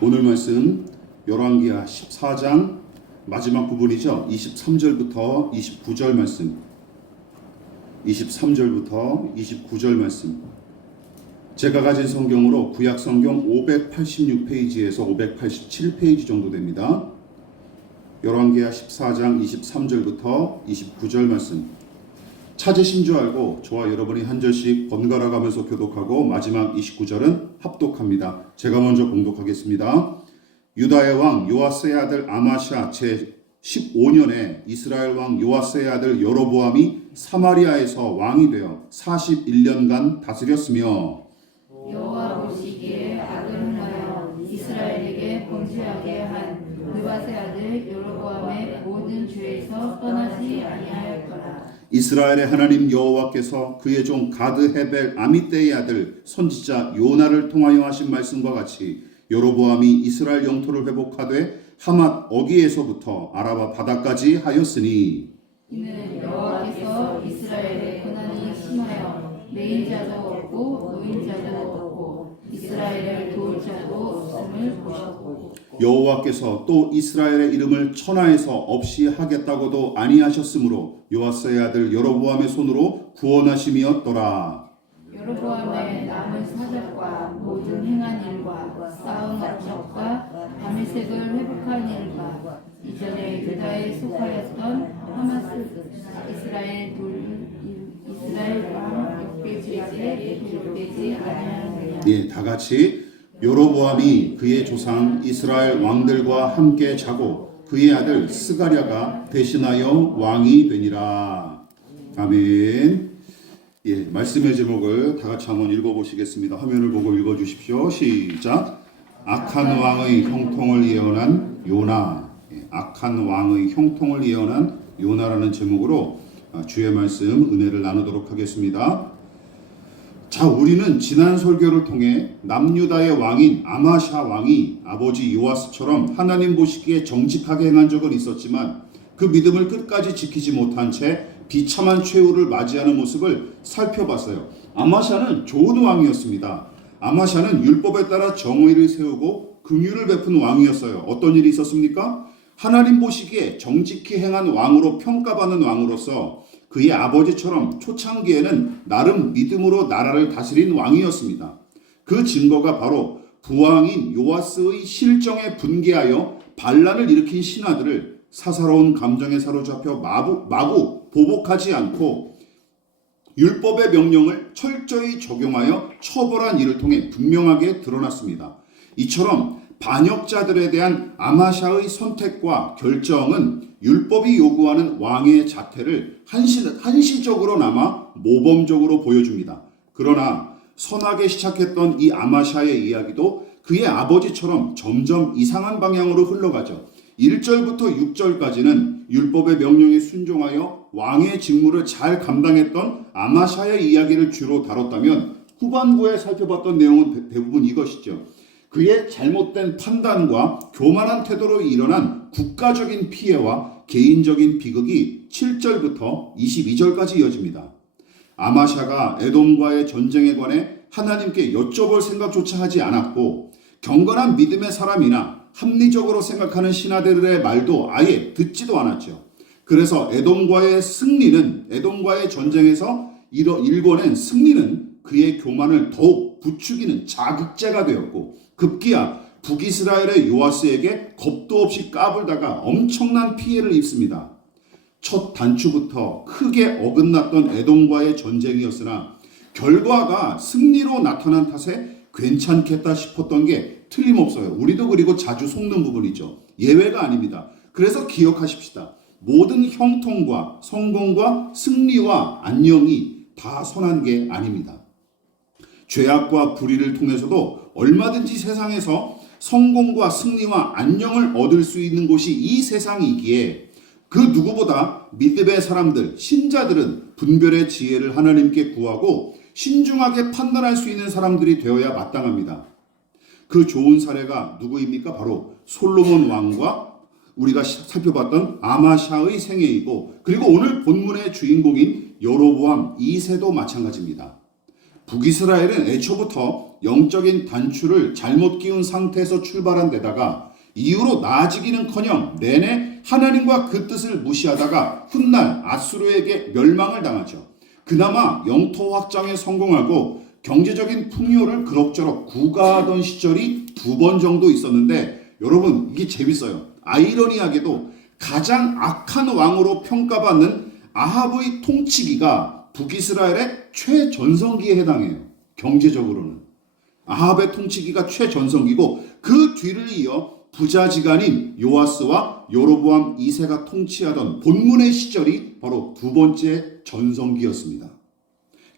오늘 말씀 열왕기하 14장 마지막 부분이죠. 23절부터 29절 말씀. 23절부터 29절 말씀. 제가 가진 성경으로 구약 성경 586페이지에서 587페이지 정도 됩니다. 열왕기하 14장 23절부터 29절 말씀. 찾으신 줄 알고 저와 여러분이 한 절씩 번갈아 가면서 교독하고 마지막 29절은 합독합니다. 제가 먼저 봉독하겠습니다. 유다의 왕 요아스의 아들 아마샤 제 15년에 이스라엘 왕 요아스의 아들 여로보암이 사마리아에서 왕이 되어 41년간 다스렸으며 여호와 보시기에 악을 행하여 이스라엘에게 범죄하게 한 느밧의 아들 여로보암의 모든 죄에서 떠나지 아니하였더라. 이스라엘의 하나님 여호와께서 그의 종 가드 헤벨 아미떼의 아들 선지자 요나를 통하여 하신 말씀과 같이 여로보암이 이스라엘 영토를 회복하되 하맛 어기에서부터 아라바 바다까지 하였으니 이는 여호와께서 이스라엘의 고난이 심하여 매인자도 없고 노인자도 없고 이스라엘을 도울 자도 없음을 보셨고 여호와께서 또 이스라엘의 이름을 천하에서 없이 하겠다고도 아니하셨으므로 요아스의 아들 여로보암의 손으로 구원하심이었더라. 여로보암의 남은 사적과 모든 행한 일과 쌓은 업적과 다메섹을 회복한 일과 이전에 유다에 속하였던 하마스 이스라엘 왕 역대지에 기록되지 아니하느니라. 예, 다 같이 여로보암이 그의 조상 이스라엘 왕들과 함께 자고 그의 아들 스가랴가 대신하여 왕이 되니라. 아멘. 예, 말씀의 제목을 다 같이 한번 읽어보시겠습니다. 화면을 보고 읽어주십시오. 시작. 악한 왕의 형통을 예언한 요나. 예, 악한 왕의 형통을 예언한 요나라는 제목으로 주의 말씀 은혜를 나누도록 하겠습니다. 자, 우리는 지난 설교를 통해 남유다의 왕인 아마샤 왕이 아버지 요아스처럼 하나님 보시기에 정직하게 행한 적은 있었지만 그 믿음을 끝까지 지키지 못한 채 비참한 최후를 맞이하는 모습을 살펴봤어요. 아마샤는 좋은 왕이었습니다. 아마샤는 율법에 따라 정의를 세우고 긍휼을 베푼 왕이었어요. 어떤 일이 있었습니까? 하나님 보시기에 정직히 행한 왕으로 평가받는 왕으로서 그의 아버지처럼 초창기에는 나름 믿음으로 나라를 다스린 왕이었습니다. 그 증거가 바로 부왕인 요아스의 실정에 분개하여 반란을 일으킨 신하들을 사사로운 감정에 사로잡혀 마구 보복하지 않고 율법의 명령을 철저히 적용하여 처벌한 일을 통해 분명하게 드러났습니다. 이처럼 반역자들에 대한 아마샤의 선택과 결정은 율법이 요구하는 왕의 자태를 한시적으로나마 모범적으로 보여줍니다. 그러나 선하게 시작했던 이 아마샤의 이야기도 그의 아버지처럼 점점 이상한 방향으로 흘러가죠. 1절부터 6절까지는 율법의 명령에 순종하여 왕의 직무를 잘 감당했던 아마샤의 이야기를 주로 다뤘다면 후반부에 살펴봤던 내용은 대부분 이것이죠. 그의 잘못된 판단과 교만한 태도로 일어난 국가적인 피해와 개인적인 비극이 7절부터 22절까지 이어집니다. 아마샤가 에돔과의 전쟁에 관해 하나님께 여쭤볼 생각조차 하지 않았고 경건한 믿음의 사람이나 합리적으로 생각하는 신하들의 말도 아예 듣지도 않았죠. 그래서 에돔과의 전쟁에서 일궈낸 승리는 그의 교만을 더욱 부추기는 자극제가 되었고 급기야 북이스라엘의 요아스에게 겁도 없이 까불다가 엄청난 피해를 입습니다. 첫 단추부터 크게 어긋났던 에돔과의 전쟁이었으나 결과가 승리로 나타난 탓에 괜찮겠다 싶었던 게 틀림없어요. 우리도 그리고 자주 속는 부분이죠. 예외가 아닙니다. 그래서 기억하십시다. 모든 형통과 성공과 승리와 안녕이 다 선한 게 아닙니다. 죄악과 불의를 통해서도 얼마든지 세상에서 성공과 승리와 안녕을 얻을 수 있는 곳이 이 세상이기에 그 누구보다 믿음의 사람들, 신자들은 분별의 지혜를 하나님께 구하고 신중하게 판단할 수 있는 사람들이 되어야 마땅합니다. 그 좋은 사례가 누구입니까? 바로 솔로몬 왕과 우리가 살펴봤던 아마샤의 생애이고 그리고 오늘 본문의 주인공인 여로보암 2세도 마찬가지입니다. 북이스라엘은 애초부터 영적인 단추를 잘못 끼운 상태에서 출발한 데다가 이후로 나아지기는커녕 내내 하나님과 그 뜻을 무시하다가 훗날 아수르에게 멸망을 당하죠. 그나마 영토 확장에 성공하고 경제적인 풍요를 그럭저럭 구가하던 시절이 2번 정도 있었는데, 여러분 이게 재밌어요. 아이러니하게도 가장 악한 왕으로 평가받는 아합의 통치기가 북이스라엘의 최전성기에 해당해요. 경제적으로는 아합의 통치기가 최전성기고, 그 뒤를 이어 부자지간인 요아스와 여로보암 2세가 통치하던 본문의 시절이 바로 2번째 전성기였습니다.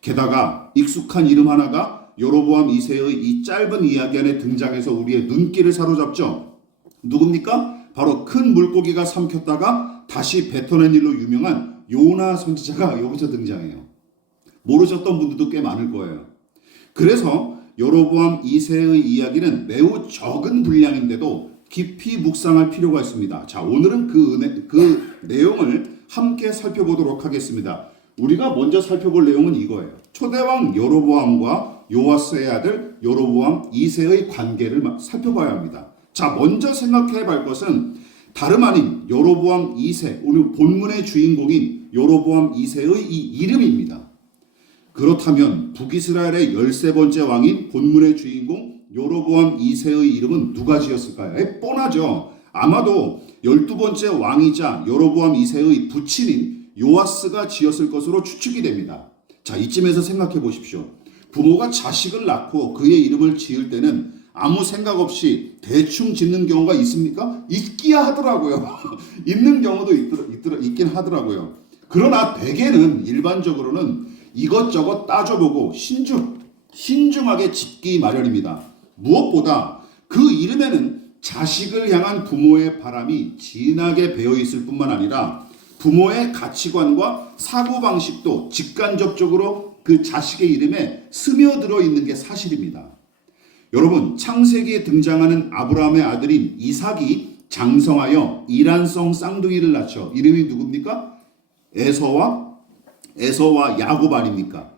게다가 익숙한 이름 하나가 여로보암 2세의 이 짧은 이야기 안에 등장해서 우리의 눈길을 사로잡죠. 누굽니까? 바로 큰 물고기가 삼켰다가 다시 뱉어낸 일로 유명한 요나 선지자가 여기서 등장해요. 모르셨던 분들도 꽤 많을 거예요. 그래서 여로보암 2세의 이야기는 매우 적은 분량인데도 깊이 묵상할 필요가 있습니다. 자, 오늘은 그 내용을 함께 살펴보도록 하겠습니다. 우리가 먼저 살펴볼 내용은 이거예요. 초대왕 여로보암과 요아스의 아들 여로보암 2세의 관계를 살펴봐야 합니다. 자, 먼저 생각해 볼 것은 다름 아닌 여로보암 2세, 오늘 본문의 주인공인 여로보암 2세의 이 이름입니다. 그렇다면 북이스라엘의 13번째 왕인 본문의 주인공 여로보암 2세의 이름은 누가 지었을까요? 뻔하죠. 아마도 12번째 왕이자 여로보암 2세의 부친인 요아스가 지었을 것으로 추측이 됩니다. 자, 이쯤에서 생각해 보십시오. 부모가 자식을 낳고 그의 이름을 지을 때는 아무 생각 없이 대충 짓는 경우가 있습니까? 있기야 하더라고요. 있는 경우도 있긴 하더라고요. 그러나 대개는 일반적으로는 이것저것 따져보고 신중하게 짓기 마련입니다. 무엇보다 그 이름에는 자식을 향한 부모의 바람이 진하게 배어 있을 뿐만 아니라 부모의 가치관과 사고방식도 직간접적으로 그 자식의 이름에 스며들어 있는 게 사실입니다. 여러분, 창세기에 등장하는 아브라함의 아들인 이삭이 장성하여 이란성 쌍둥이를 낳죠. 이름이 누굽니까? 에서와 야곱 아닙니까?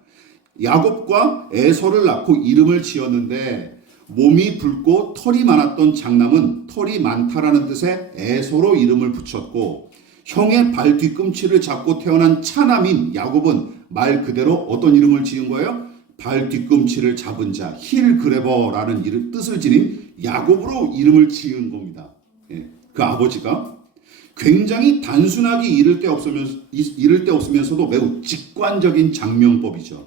야곱과 에서를 낳고 이름을 지었는데, 몸이 붉고 털이 많았던 장남은 털이 많다라는 뜻의 에서로 이름을 붙였고, 형의 발 뒤꿈치를 잡고 태어난 차남인 야곱은 말 그대로 어떤 이름을 지은 거예요? 발 뒤꿈치를 잡은 자, 힐 그래버라는 뜻을 지닌 야곱으로 이름을 지은 겁니다. 그 아버지가 굉장히 단순하게 이를 데 없으면서도 매우 직관적인 장명법이죠.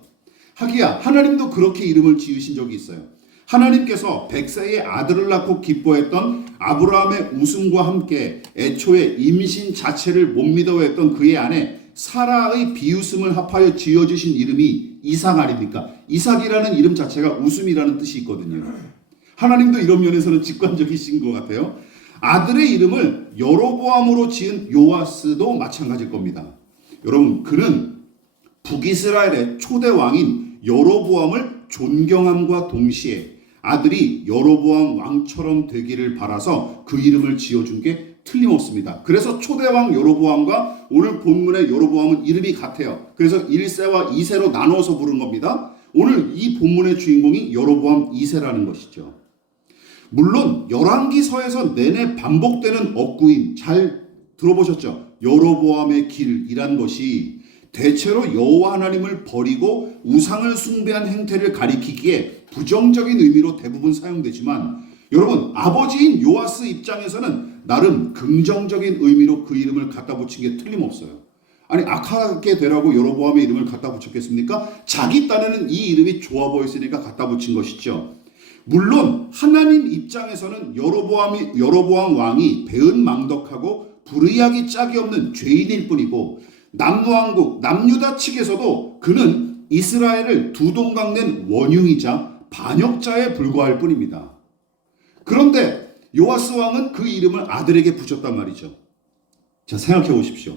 하기야 하나님도 그렇게 이름을 지으신 적이 있어요. 하나님께서 100세의 아들을 낳고 기뻐했던 아브라함의 웃음과 함께 애초에 임신 자체를 못 믿어했던 그의 아내 사라의 비웃음을 합하여 지어주신 이름이 이삭 아닙니까? 이삭이라는 이름 자체가 웃음이라는 뜻이 있거든요. 하나님도 이런 면에서는 직관적이신 것 같아요. 아들의 이름을 여로보암으로 지은 요아스도 마찬가지일 겁니다. 여러분, 그는 북이스라엘의 초대 왕인 여로보암을 존경함과 동시에 아들이 여로보암 왕처럼 되기를 바라서 그 이름을 지어준 게 틀림없습니다. 그래서 초대왕 여로보암과 오늘 본문의 여로보암은 이름이 같아요. 그래서 1세와 2세로 나눠서 부른 겁니다. 오늘 이 본문의 주인공이 여로보암 2세라는 것이죠. 물론 열왕기서에서 내내 반복되는 억구인, 잘 들어보셨죠? 여로보암의 길이란 것이 대체로 여호와 하나님을 버리고 우상을 숭배한 행태를 가리키기에 부정적인 의미로 대부분 사용되지만, 여러분, 아버지인 요아스 입장에서는 나름 긍정적인 의미로 그 이름을 갖다 붙인 게 틀림없어요. 아니, 악하게 되라고 여로보암의 이름을 갖다 붙였겠습니까? 자기 딴에는 이 이름이 좋아 보였으니까 갖다 붙인 것이죠. 물론 하나님 입장에서는 여로보암 왕이 배은망덕하고 불의하기 짝이 없는 죄인일 뿐이고, 남왕국 남유다 측에서도 그는 이스라엘을 두동강낸 원흉이자 반역자에 불과할 뿐입니다. 그런데 요아스 왕은 그 이름을 아들에게 붙였단 말이죠. 자, 생각해 보십시오.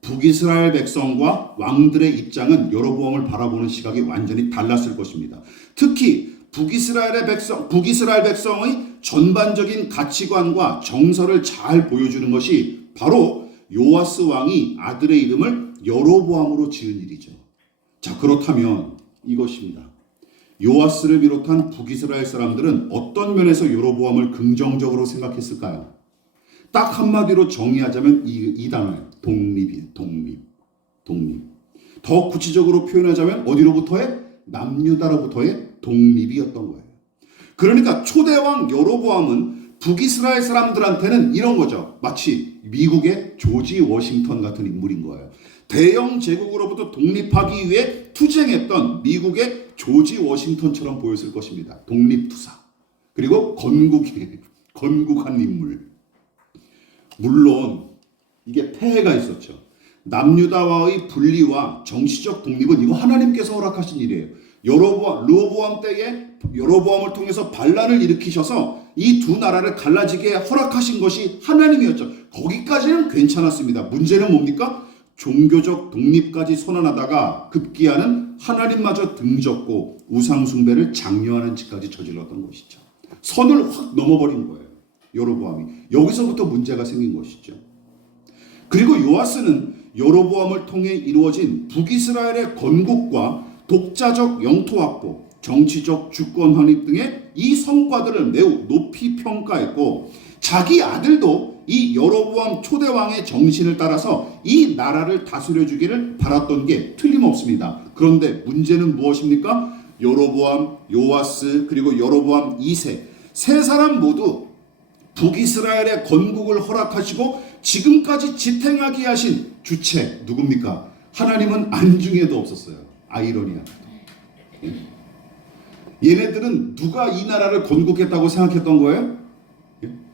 북이스라엘 백성과 왕들의 입장은 여로보암을 바라보는 시각이 완전히 달랐을 것입니다. 특히 북이스라엘 백성의 전반적인 가치관과 정서를 잘 보여주는 것이 바로 요아스 왕이 아들의 이름을 여로보암으로 지은 일이죠. 자, 그렇다면 이것입니다. 요아스를 비롯한 북이스라엘 사람들은 어떤 면에서 여로보암을 긍정적으로 생각했을까요? 딱 한마디로 정의하자면 이 단어예요. 독립이에요. 독립. 더 구체적으로 표현하자면 어디로부터의? 남유다로부터의 독립이었던 거예요. 그러니까 초대왕 여로보암은 북이스라엘 사람들한테는 이런 거죠. 마치 미국의 조지 워싱턴 같은 인물인 거예요. 대영 제국으로부터 독립하기 위해 투쟁했던 미국의 조지 워싱턴처럼 보였을 것입니다. 독립투사. 그리고 건국한 인물. 물론 이게 폐해가 있었죠. 남유다와의 분리와 정치적 독립은 이거 하나님께서 허락하신 일이에요. 르호보암 때에 여로보암을 통해서 반란을 일으키셔서 이 두 나라를 갈라지게 허락하신 것이 하나님이었죠. 거기까지는 괜찮았습니다. 문제는 뭡니까? 종교적 독립까지 선언하다가 급기야는 하나님마저 등졌고 우상숭배를 장려하는 짓까지 저질렀던 것이죠. 선을 확 넘어버린 거예요. 여로보암이. 여기서부터 문제가 생긴 것이죠. 그리고 요아스는 여로보암을 통해 이루어진 북이스라엘의 건국과 독자적 영토 확보, 정치적 주권 확립 등의 이 성과들을 매우 높이 평가했고 자기 아들도 이 여로보암 초대왕의 정신을 따라서 이 나라를 다스려 주기를 바랐던 게 틀림없습니다. 그런데 문제는 무엇입니까? 여로보암, 요아스 그리고 여로보암 2세 세 사람 모두 북이스라엘의 건국을 허락하시고 지금까지 지탱하게 하신 주체 누굽니까? 하나님은 안중에도 없었어요. 아이러니하다. 얘네들은 누가 이 나라를 건국했다고 생각했던 거예요?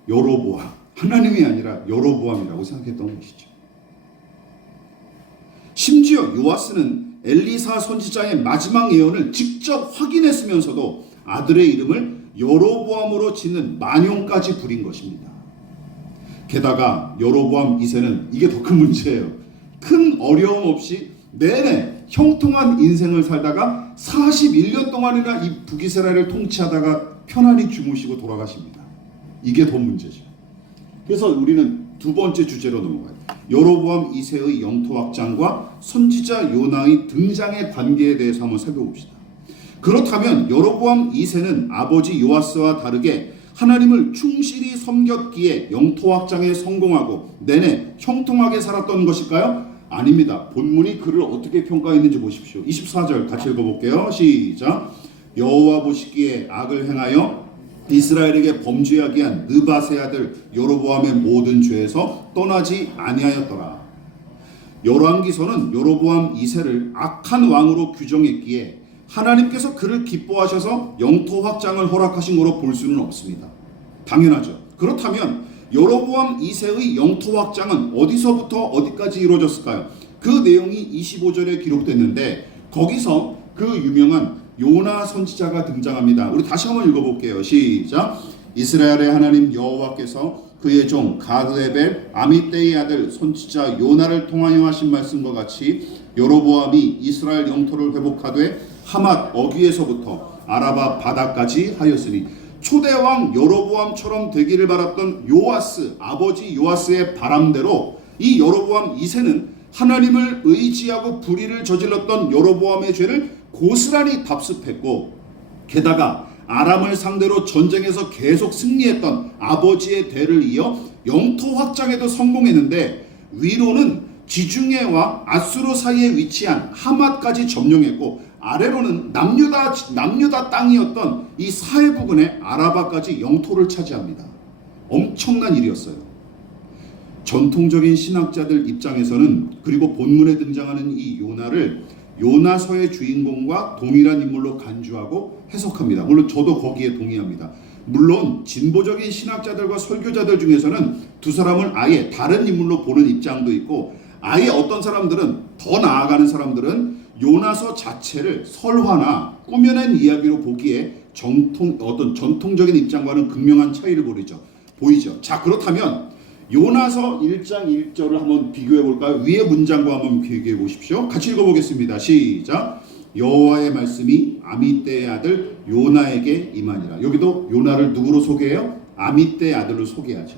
여로보암. 하나님이 아니라 여로보암이라고 생각했던 것이죠. 심지어 요아스는 엘리사 선지자의 마지막 예언을 직접 확인했으면서도 아들의 이름을 여로보암으로 짓는 만용까지 부린 것입니다. 게다가 여로보암 2세는 이게 더 큰 문제예요. 큰 어려움 없이 내내 형통한 인생을 살다가 41년 동안이나 이 북이스라엘을 통치하다가 편안히 주무시고 돌아가십니다. 이게 더 문제죠. 그래서 우리는 두 번째 주제로 넘어가요. 여로보암 2세의 영토 확장과 선지자 요나의 등장의 관계에 대해서 한번 살펴봅시다. 그렇다면 여로보암 2세는 아버지 요아스와 다르게 하나님을 충실히 섬겼기에 영토 확장에 성공하고 내내 형통하게 살았던 것일까요? 아닙니다. 본문이 그를 어떻게 평가했는지 보십시오. 24절 같이 읽어볼게요. 시작. 여호와 보시기에 악을 행하여 이스라엘에게 범죄하게 한 느밧의 아들 여로보암의 모든 죄에서 떠나지 아니하였더라. 열왕기서는 여로보암 2세를 악한 왕으로 규정했기에 하나님께서 그를 기뻐하셔서 영토 확장을 허락하신 것으로 볼 수는 없습니다. 당연하죠. 그렇다면 여로보암 2세의 영토 확장은 어디서부터 어디까지 이루어졌을까요? 그 내용이 25절에 기록됐는데 거기서 그 유명한 요나 선지자가 등장합니다. 우리 다시 한번 읽어볼게요. 시작. 이스라엘의 하나님 여호와께서 그의 종 가드에벨 아미떼의 아들 선지자 요나를 통하여 하신 말씀과 같이 여로보암이 이스라엘 영토를 회복하되 하맛 어귀에서부터 아라바 바다까지 하였으니 초대왕 여로보암처럼 되기를 바랐던 요아스 아버지 요아스의 바람대로 이 여로보암 2세는 하나님을 의지하고 불의를 저질렀던 여로보암의 죄를 고스란히 답습했고 게다가 아람을 상대로 전쟁에서 계속 승리했던 아버지의 대를 이어 영토 확장에도 성공했는데 위로는 지중해와 아수르 사이에 위치한 하맛까지 점령했고 아래로는 남유다 땅이었던 이 사해 부근의 아라바까지 영토를 차지합니다. 엄청난 일이었어요. 전통적인 신학자들 입장에서는 그리고 본문에 등장하는 이 요나를 요나서의 주인공과 동일한 인물로 간주하고 해석합니다. 물론 저도 거기에 동의합니다. 물론 진보적인 신학자들과 설교자들 중에서는 두 사람을 아예 다른 인물로 보는 입장도 있고 아예 어떤 사람들은 더 나아가는 사람들은 요나서 자체를 설화나 꾸며낸 이야기로 보기에 어떤 전통적인 입장과는 극명한 차이를 보이죠. 자, 그렇다면 요나서 1장 1절을 한번 비교해 볼까요? 위의 문장과 한번 비교해 보십시오. 같이 읽어보겠습니다. 시작. 여호와의 말씀이 아미떼의 아들 요나에게 임하니라. 여기도 요나를 누구로 소개해요? 아미떼의 아들로 소개하죠.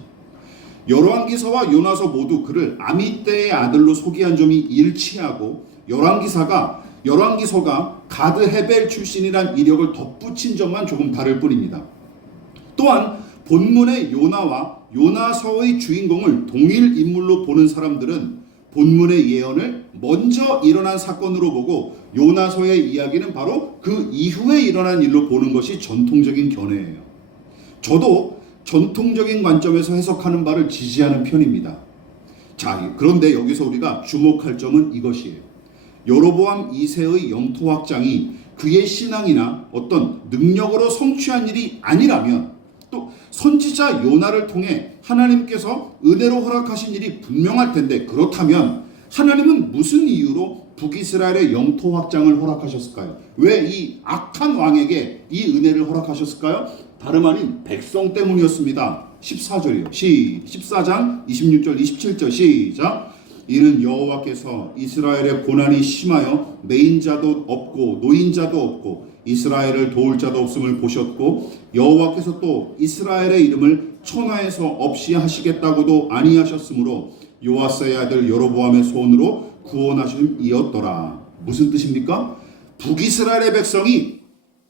열왕기서와 요나서 모두 그를 아미떼의 아들로 소개한 점이 일치하고 열왕기사가 열왕기서가 가드 헤벨 출신이란 이력을 덧붙인 점만 조금 다를 뿐입니다. 또한 본문의 요나와 요나서의 주인공을 동일 인물로 보는 사람들은 본문의 예언을 먼저 일어난 사건으로 보고 요나서의 이야기는 바로 그 이후에 일어난 일로 보는 것이 전통적인 견해예요. 저도 전통적인 관점에서 해석하는 바를 지지하는 편입니다. 자, 그런데 여기서 우리가 주목할 점은 이것이에요. 여로보암 2세의 영토 확장이 그의 신앙이나 어떤 능력으로 성취한 일이 아니라면, 또 선지자 요나를 통해 하나님께서 은혜로 허락하신 일이 분명할 텐데, 그렇다면 하나님은 무슨 이유로 북이스라엘의 영토 확장을 허락하셨을까요? 왜 이 악한 왕에게 이 은혜를 허락하셨을까요? 다름 아닌 백성 때문이었습니다. 14절이요. 14장 26절 27절 시작. 이는 여호와께서 이스라엘의 고난이 심하여 매인자도 없고 노인자도 없고 이스라엘을 도울 자도 없음을 보셨고, 여호와께서 또 이스라엘의 이름을 천하에서 없이 하시겠다고도 아니하셨으므로 요아스의 아들 여로보암의 손으로 구원하심이었더라. 무슨 뜻입니까? 북이스라엘의 백성이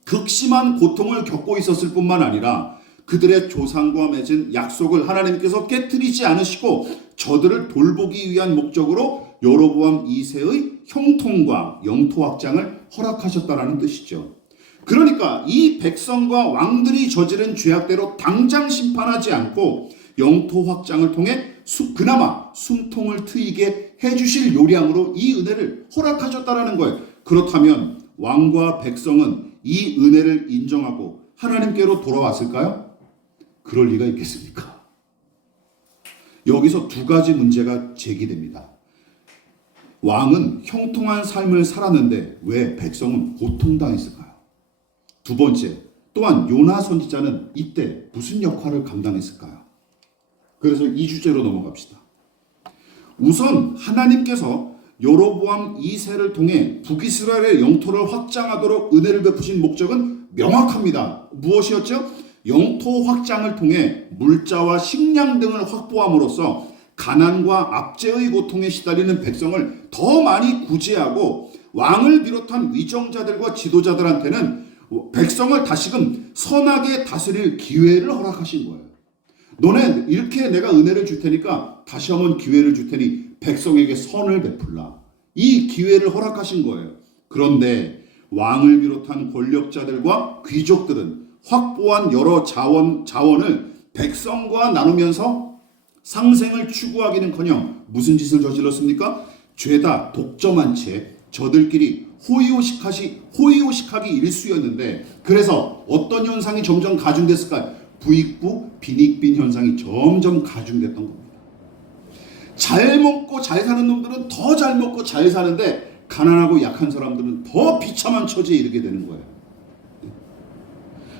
극심한 고통을 겪고 있었을 뿐만 아니라 그들의 조상과 맺은 약속을 하나님께서 깨트리지 않으시고 저들을 돌보기 위한 목적으로 여로보암 2세의 형통과 영토 확장을 허락하셨다라는 뜻이죠. 그러니까 이 백성과 왕들이 저지른 죄악대로 당장 심판하지 않고 영토 확장을 통해 그나마 숨통을 트이게 해주실 요량으로 이 은혜를 허락하셨다라는 거예요. 그렇다면 왕과 백성은 이 은혜를 인정하고 하나님께로 돌아왔을까요? 그럴 리가 있겠습니까? 여기서 두 가지 문제가 제기됩니다. 왕은 형통한 삶을 살았는데 왜 백성은 고통당했을까요? 두 번째, 또한 요나 선지자는 이때 무슨 역할을 감당했을까요? 그래서 이 주제로 넘어갑시다. 우선 하나님께서 여로보암 2세를 통해 북이스라엘의 영토를 확장하도록 은혜를 베푸신 목적은 명확합니다. 무엇이었죠? 영토 확장을 통해 물자와 식량 등을 확보함으로써 가난과 압제의 고통에 시달리는 백성을 더 많이 구제하고 왕을 비롯한 위정자들과 지도자들한테는 백성을 다시금 선하게 다스릴 기회를 허락하신 거예요. 너네 이렇게 내가 은혜를 줄 테니까 다시 한번 기회를 줄 테니 백성에게 선을 베풀라. 이 기회를 허락하신 거예요. 그런데 왕을 비롯한 권력자들과 귀족들은 확보한 여러 자원을 백성과 나누면서 상생을 추구하기는커녕 무슨 짓을 저질렀습니까? 죄다 독점한 채 저들끼리 호의호식하기 일쑤였는데, 그래서 어떤 현상이 점점 가중됐을까요? 부익부 빈익빈 현상이 점점 가중됐던 겁니다. 잘 먹고 잘 사는 놈들은 더 잘 먹고 잘 사는데 가난하고 약한 사람들은 더 비참한 처지에 이르게 되는 거예요.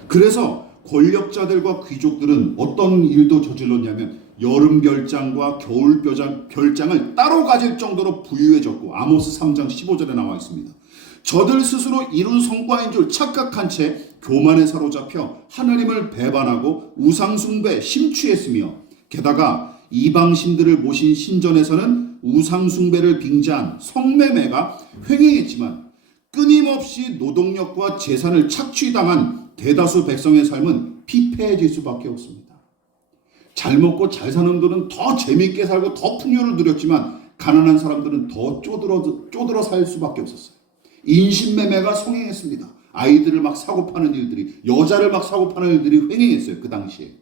그래서 권력자들과 귀족들은 어떤 일도 저질렀냐면 여름 별장과 겨울 별장을 따로 가질 정도로 부유해졌고, 아모스 3장 15절에 나와 있습니다. 저들 스스로 이룬 성과인 줄 착각한 채 교만에 사로잡혀 하나님을 배반하고 우상숭배에 심취했으며, 게다가 이방신들을 모신 신전에서는 우상숭배를 빙자한 성매매가 횡행했지만 끊임없이 노동력과 재산을 착취당한 대다수 백성의 삶은 피폐해질 수밖에 없습니다. 잘 먹고 잘 사는 분들은 더 재밌게 살고 더 풍요를 누렸지만 가난한 사람들은 더 쪼들어 살 수밖에 없었어요. 인신매매가 성행했습니다. 아이들을 막 사고 파는 일들이, 여자를 막 사고 파는 일들이 횡행했어요. 그 당시에.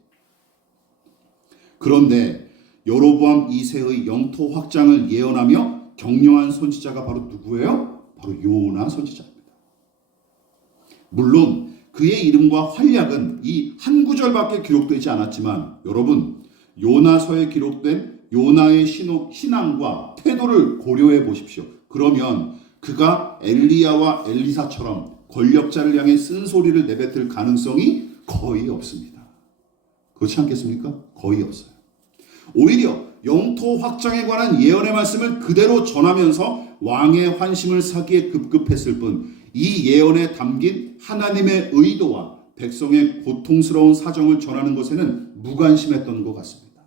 그런데 여로보암 2세의 영토 확장을 예언하며 격려한 선지자가 바로 누구예요? 바로 요나 선지자입니다. 물론 그의 이름과 활약은 이 한 구절밖에 기록되지 않았지만, 여러분, 요나서에 기록된 요나의 신앙과 태도를 고려해 보십시오. 그러면 그가 엘리야와 엘리사처럼 권력자를 향해 쓴소리를 내뱉을 가능성이 거의 없습니다. 그렇지 않겠습니까? 거의 없어요. 오히려 영토 확장에 관한 예언의 말씀을 그대로 전하면서 왕의 환심을 사기에 급급했을 뿐, 이 예언에 담긴 하나님의 의도와 백성의 고통스러운 사정을 전하는 것에는 무관심했던 것 같습니다.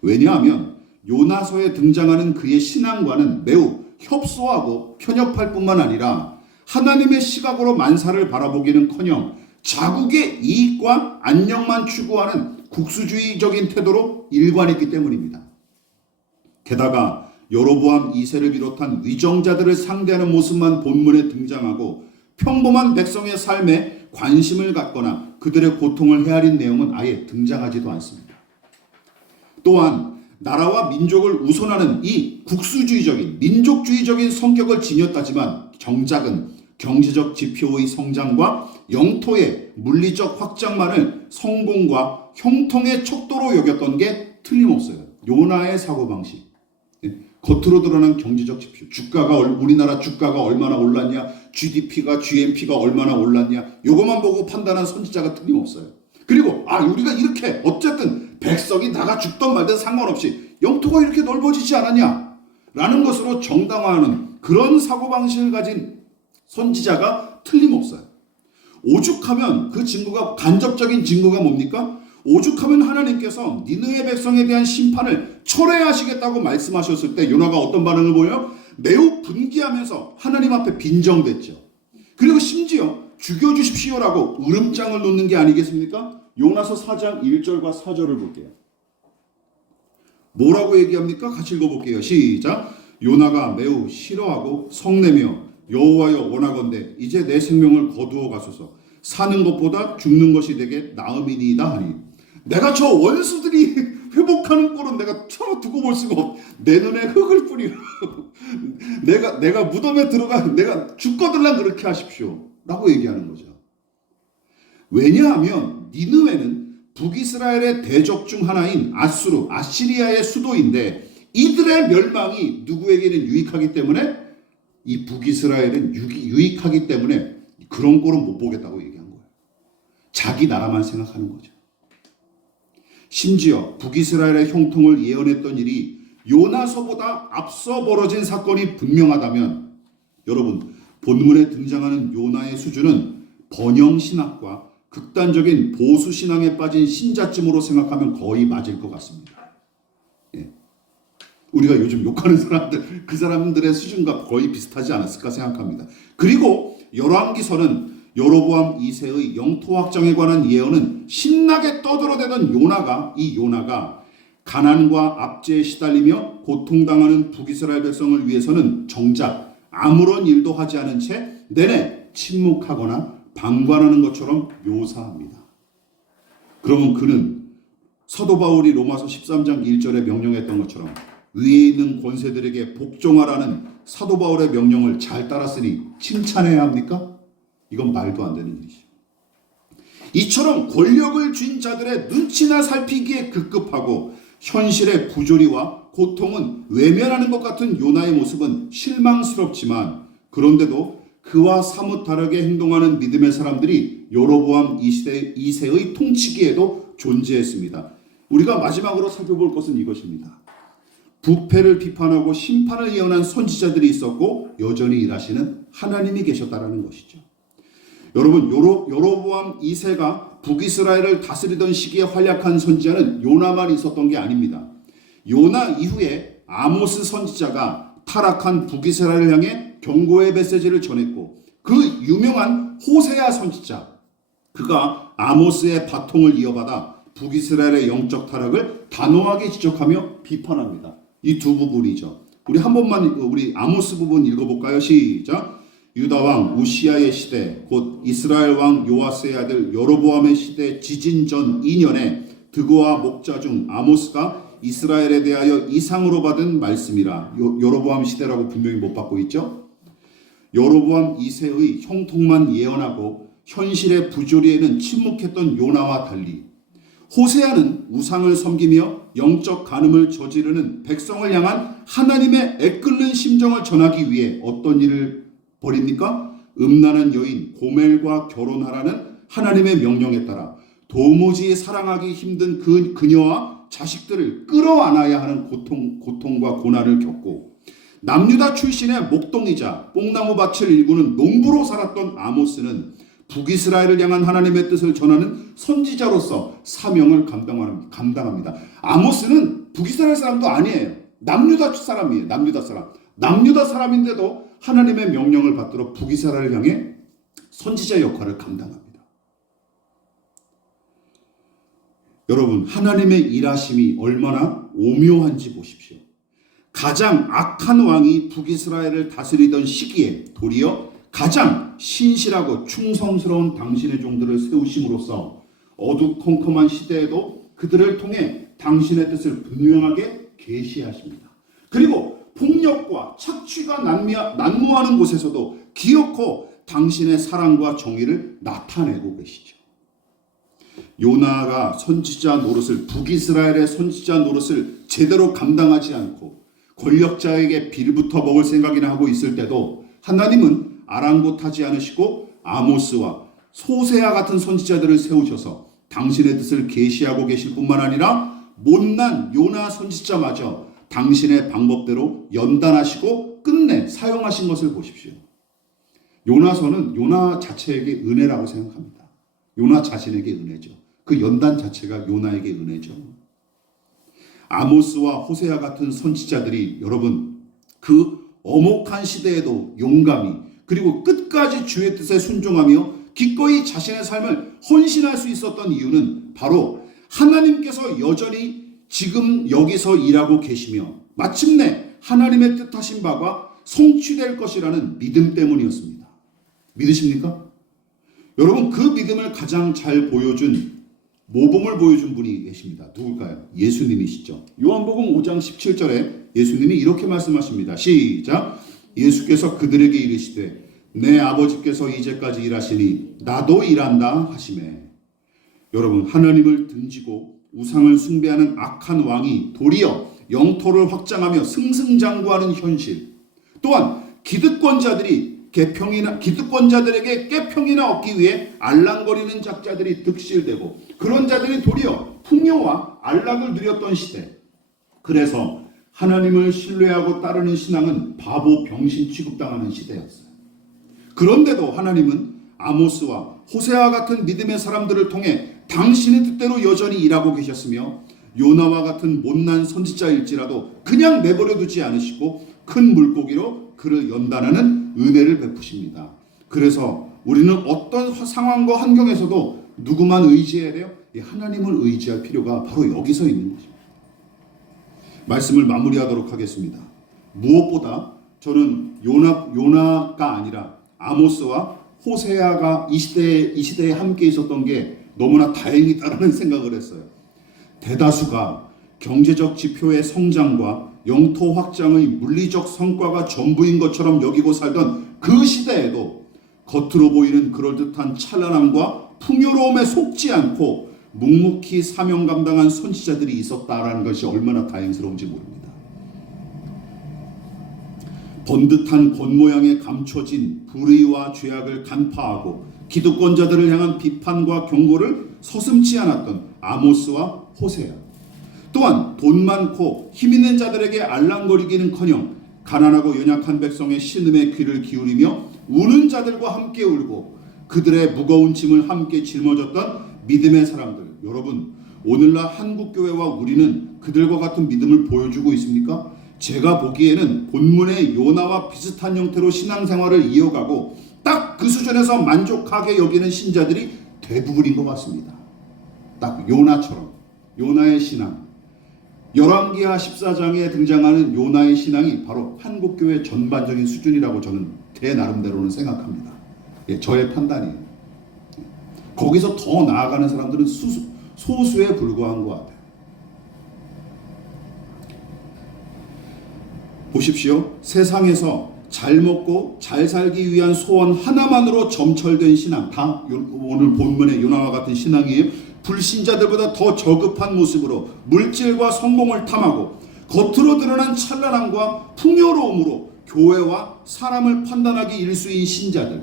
왜냐하면 요나서에 등장하는 그의 신앙과는 매우 협소하고 편협할 뿐만 아니라 하나님의 시각으로 만사를 바라보기는커녕 자국의 이익과 안녕만 추구하는 국수주의적인 태도로 일관했기 때문입니다. 게다가 여로보암 2세를 비롯한 위정자들을 상대하는 모습만 본문에 등장하고 평범한 백성의 삶에 관심을 갖거나 그들의 고통을 헤아린 내용은 아예 등장하지도 않습니다. 또한 나라와 민족을 우선하는 이 국수주의적인 민족주의적인 성격을 지녔다지만 정작은 경제적 지표의 성장과 영토의 물리적 확장만을 성공과 형통의 척도로 여겼던 게 틀림없어요. 요나의 사고방식. 겉으로 드러난 경제적 지표, 우리나라 주가가 얼마나 올랐냐, GDP가, GNP가 얼마나 올랐냐, 요것만 보고 판단한 선지자가 틀림없어요. 그리고 우리가 이렇게 어쨌든 백성이 나가 죽던 말든 상관없이 영토가 이렇게 넓어지지 않았냐 라는 것으로 정당화하는 그런 사고방식을 가진 선지자가 틀림없어요. 오죽하면 그 증거가, 간접적인 증거가 뭡니까? 오죽하면 하나님께서 니느웨 백성에 대한 심판을 철회하시겠다고 말씀하셨을 때 요나가 어떤 반응을 보여요? 매우 분기하면서 하나님 앞에 빈정댔죠. 그리고 심지어 죽여주십시오라고 으름장을 놓는 게 아니겠습니까? 요나서 4장 1절과 4절을 볼게요. 뭐라고 얘기합니까? 같이 읽어볼게요. 시작. 요나가 매우 싫어하고 성내며 여호와여 원하건대 이제 내 생명을 거두어 가소서. 사는 것보다 죽는 것이 내게 나음이니이다 하니. 내가 저 원수들이 회복하는 꼴은 내가 두고 볼 수가 없. 내 눈에 흙을 뿌리라. 내가 무덤에 들어가 내가 죽거들랑 그렇게 하십시오 라고 얘기하는 거죠. 왜냐하면 니느웨는 북이스라엘의 대적 중 하나인 아시리아의 수도인데 이들의 멸망이 누구에게는 유익하기 때문에 이 북이스라엘은 유익하기 때문에 그런 꼴은 못 보겠다고 얘기한 거예요. 자기 나라만 생각하는 거죠. 심지어 북이스라엘의 형통을 예언했던 일이 요나서보다 앞서 벌어진 사건이 분명하다면 여러분 본문에 등장하는 요나의 수준은 번영신학과 극단적인 보수신앙에 빠진 신자쯤으로 생각하면 거의 맞을 것 같습니다. 예. 우리가 요즘 욕하는 사람들, 그 사람들의 수준과 거의 비슷하지 않았을까 생각합니다. 그리고 열왕기서는 여로보암 2세의 영토 확장에 관한 예언은 신나게 떠들어대던 요나가 가난과 압제에 시달리며 고통당하는 북이스라엘 백성을 위해서는 정작 아무런 일도 하지 않은 채 내내 침묵하거나 방관하는 것처럼 묘사합니다. 그러면 그는 사도 바울이 로마서 13장 1절에 명령했던 것처럼 위에 있는 권세들에게 복종하라는 사도 바울의 명령을 잘 따랐으니 칭찬해야 합니까? 이건 말도 안 되는 일이죠. 이처럼 권력을 쥔 자들의 눈치나 살피기에 급급하고 현실의 부조리와 고통은 외면하는 것 같은 요나의 모습은 실망스럽지만 그런데도 그와 사뭇 다르게 행동하는 믿음의 사람들이 여로보암 2세의 통치기에도 존재했습니다. 우리가 마지막으로 살펴볼 것은 이것입니다. 부패를 비판하고 심판을 예언한 선지자들이 있었고 여전히 일하시는 하나님이 계셨다는 것이죠. 여러분 여로보암 2세가 북이스라엘을 다스리던 시기에 활약한 선지자는 요나만 있었던 게 아닙니다. 요나 이후에 아모스 선지자가 타락한 북이스라엘을 향해 경고의 메시지를 전했고 그 유명한 호세아 선지자 그가 아모스의 바통을 이어받아 북이스라엘의 영적 타락을 단호하게 지적하며 비판합니다. 이 두 부분이죠. 우리 한 번만 우리 아모스 부분 읽어볼까요? 시작. 유다 왕 우시아의 시대 곧 이스라엘 왕 요아스의 아들 여로보암의 시대 지진 전 2년에 드고와 목자 중 아모스가 이스라엘에 대하여 이상으로 받은 말씀이라. 여로보암 시대라고 분명히 못 받고 있죠. 여로보암 2세의 형통만 예언하고 현실의 부조리에는 침묵했던 요나와 달리 호세아는 우상을 섬기며 영적 간음을 저지르는 백성을 향한 하나님의 애끓는 심정을 전하기 위해 어떤 일을 벌입니까? 음란한 여인 고멜과 결혼하라는 하나님의 명령에 따라 도무지 사랑하기 힘든 그녀와 자식들을 끌어안아야 하는 고통과 고난을 겪고 남유다 출신의 목동이자 뽕나무 밭을 일구는 농부로 살았던 아모스는 북이스라엘을 향한 하나님의 뜻을 전하는 선지자로서 사명을 감당합니다. 아모스는 북이스라엘 사람도 아니에요. 남유다 사람이에요. 남유다 사람. 남유다 사람인데도 하나님의 명령을 받들어 북이스라엘을 향해 선지자 역할을 감당합니다. 여러분, 하나님의 일하심이 얼마나 오묘한지 보십시오. 가장 악한 왕이 북이스라엘을 다스리던 시기에 도리어 가장 신실하고 충성스러운 당신의 종들을 세우심으로써 어두컴컴한 시대에도 그들을 통해 당신의 뜻을 분명하게 계시하십니다. 그리고 폭력과 착취가 난무하는 곳에서도 기어코 당신의 사랑과 정의를 나타내고 계시죠. 요나가 선지자 노릇을, 북이스라엘의 선지자 노릇을 제대로 감당하지 않고 권력자에게 빌부터 먹을 생각이나 하고 있을 때도 하나님은 아랑곳하지 않으시고 아모스와 호세아 같은 선지자들을 세우셔서 당신의 뜻을 계시하고 계실 뿐만 아니라 못난 요나 선지자마저 당신의 방법대로 연단하시고 끝내 사용하신 것을 보십시오. 요나서는 요나 자체에게 은혜라고 생각합니다. 요나 자신에게 은혜죠. 그 연단 자체가 요나에게 은혜죠. 아모스와 호세아 같은 선지자들이 여러분 그 엄혹한 시대에도 용감히 그리고 끝까지 주의 뜻에 순종하며 기꺼이 자신의 삶을 헌신할 수 있었던 이유는 바로 하나님께서 여전히 지금 여기서 일하고 계시며 마침내 하나님의 뜻하신 바가 성취될 것이라는 믿음 때문이었습니다. 믿으십니까? 여러분, 그 믿음을 가장 잘 보여준 모범을 보여준 분이 계십니다. 누굴까요? 예수님이시죠. 요한복음 5장 17절에 예수님이 이렇게 말씀하십니다. 시작. 예수께서 그들에게 이르시되 내 아버지께서 이제까지 일하시니 나도 일한다 하시매. 여러분, 하나님을 등지고 우상을 숭배하는 악한 왕이 도리어 영토를 확장하며 승승장구하는 현실, 또한 기득권자들에게 깨평이나 얻기 위해 알랑거리는 작자들이 득실되고 그런 자들이 도리어 풍요와 안락을 누렸던 시대. 그래서 하나님을 신뢰하고 따르는 신앙은 바보 병신 취급당하는 시대였어요. 그런데도 하나님은 아모스와 호세아 같은 믿음의 사람들을 통해 당신의 뜻대로 여전히 일하고 계셨으며 요나와 같은 못난 선지자일지라도 그냥 내버려 두지 않으시고 큰 물고기로 그를 연단하는 은혜를 베푸십니다. 그래서 우리는 어떤 상황과 환경에서도 누구만 의지해야 돼요? 하나님을 의지할 필요가 바로 여기서 있는 것입니다. 말씀을 마무리하도록 하겠습니다. 무엇보다 저는 요나가 아니라 아모스와 호세아가 이 시대에 함께 있었던 게 너무나 다행이다라는 생각을 했어요. 대다수가 경제적 지표의 성장과 영토 확장의 물리적 성과가 전부인 것처럼 여기고 살던 그 시대에도 겉으로 보이는 그럴듯한 찬란함과 풍요로움에 속지 않고 묵묵히 사명 감당한 선지자들이 있었다라는 것이 얼마나 다행스러운지 모릅니다. 번듯한 겉모양에 감춰진 불의와 죄악을 간파하고 기득권자들을 향한 비판과 경고를 서슴지 않았던 아모스와 호세아, 또한 돈 많고 힘 있는 자들에게 알랑거리기는커녕 가난하고 연약한 백성의 신음에 귀를 기울이며 우는 자들과 함께 울고 그들의 무거운 짐을 함께 짊어졌던 믿음의 사람들. 여러분, 오늘날 한국교회와 우리는 그들과 같은 믿음을 보여주고 있습니까? 제가 보기에는 본문의 요나와 비슷한 형태로 신앙생활을 이어가고 딱 그 수준에서 만족하게 여기는 신자들이 대부분인 것 같습니다. 딱 요나처럼, 요나의 신앙, 열왕기하 14장에 등장하는 요나의 신앙이 바로 한국교회 전반적인 수준이라고 저는 제 나름대로는 생각합니다. 저의 판단이에요. 거기서 더 나아가는 사람들은 소수에 불과한 것 같아요. 보십시오. 세상에서 잘 먹고 잘 살기 위한 소원 하나만으로 점철된 신앙, 다 오늘 본문의 요나와 같은 신앙이에요. 불신자들보다 더 저급한 모습으로 물질과 성공을 탐하고 겉으로 드러난 찬란함과 풍요로움으로 교회와 사람을 판단하기 일수인 신자들,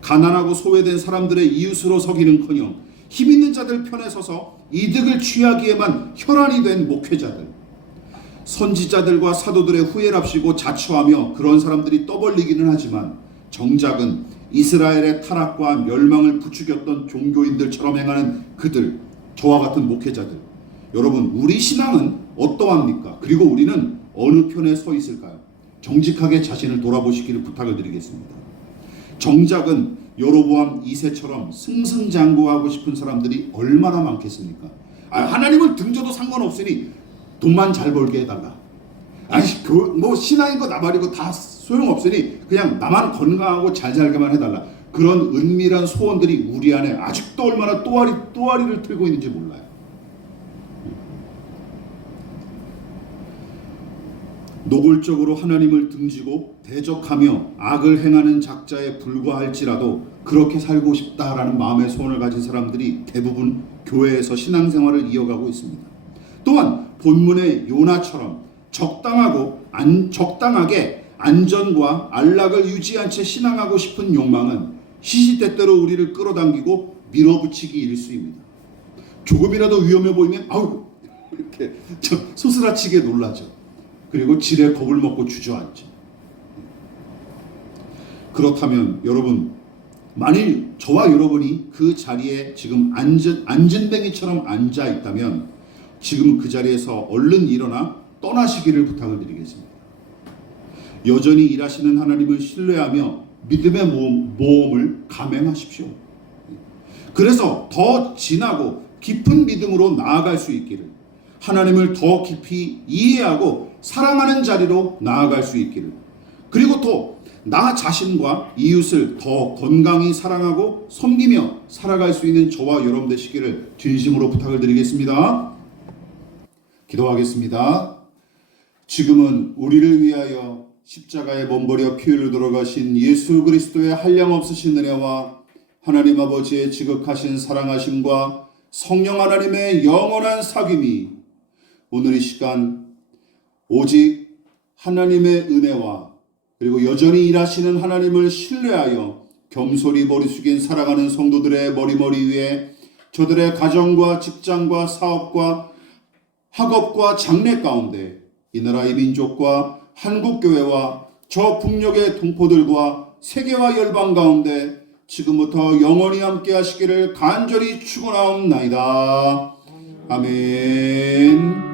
가난하고 소외된 사람들의 이웃으로 서기는커녕 힘 있는 자들 편에 서서 이득을 취하기에만 혈안이 된 목회자들, 선지자들과 사도들의 후예랍시고 자처하며 그런 사람들이 떠벌리기는 하지만 정작은 이스라엘의 타락과 멸망을 부추겼던 종교인들처럼 행하는 그들, 저와 같은 목회자들. 여러분, 우리 신앙은 어떠합니까? 그리고 우리는 어느 편에 서 있을까요? 정직하게 자신을 돌아보시기를 부탁을 드리겠습니다. 정작은 여로보암 2세처럼 승승장구하고 싶은 사람들이 얼마나 많겠습니까? 하나님을 등져도 상관없으니 돈만 잘 벌게 해달라. 뭐 신앙인 거 나발이고 다 소용없으니 그냥 나만 건강하고 잘 살게만 해달라. 그런 은밀한 소원들이 우리 안에 아직도 얼마나 또아리를 틀고 있는지 몰라요. 노골적으로 하나님을 등지고 대적하며 악을 행하는 작자에 불과할지라도 그렇게 살고 싶다라는 마음의 소원을 가진 사람들이 대부분 교회에서 신앙생활을 이어가고 있습니다. 또한 본문의 요나처럼 적당하게 안전과 안락을 유지한 채 신앙하고 싶은 욕망은 시시때때로 우리를 끌어당기고 밀어붙이기 일쑤입니다. 조금이라도 위험해 보이면 이렇게 소스라치게 놀라죠. 그리고 지레 겁을 먹고 주저앉죠. 그렇다면 여러분, 만일 저와 여러분이 그 자리에 지금 안전뱅이처럼 앉아 있다면 지금 그 자리에서 얼른 일어나 떠나시기를 부탁을 드리겠습니다. 여전히 일하시는 하나님을 신뢰하며 믿음의 모험을 감행하십시오. 그래서 더 진하고 깊은 믿음으로 나아갈 수 있기를, 하나님을 더 깊이 이해하고 사랑하는 자리로 나아갈 수 있기를, 그리고 또 나 자신과 이웃을 더 건강히 사랑하고 섬기며 살아갈 수 있는 저와 여러분 되시기를 진심으로 부탁을 드리겠습니다. 기도하겠습니다. 지금은 우리를 위하여 십자가에 몸버려 피 흘려 돌아가신 예수 그리스도의 한량없으신 은혜와 하나님 아버지의 지극하신 사랑하심과 성령 하나님의 영원한 사귐이 오늘 이 시간 오직 하나님의 은혜와 그리고 여전히 일하시는 하나님을 신뢰하여 겸손히 머리 숙인 살아가는 성도들의 머리 위에 저들의 가정과 직장과 사업과 학업과 장래 가운데 이 나라의 민족과 한국교회와 저 북녘의 동포들과 세계와 열방 가운데 지금부터 영원히 함께 하시기를 간절히 축원하옵나이다. 아멘.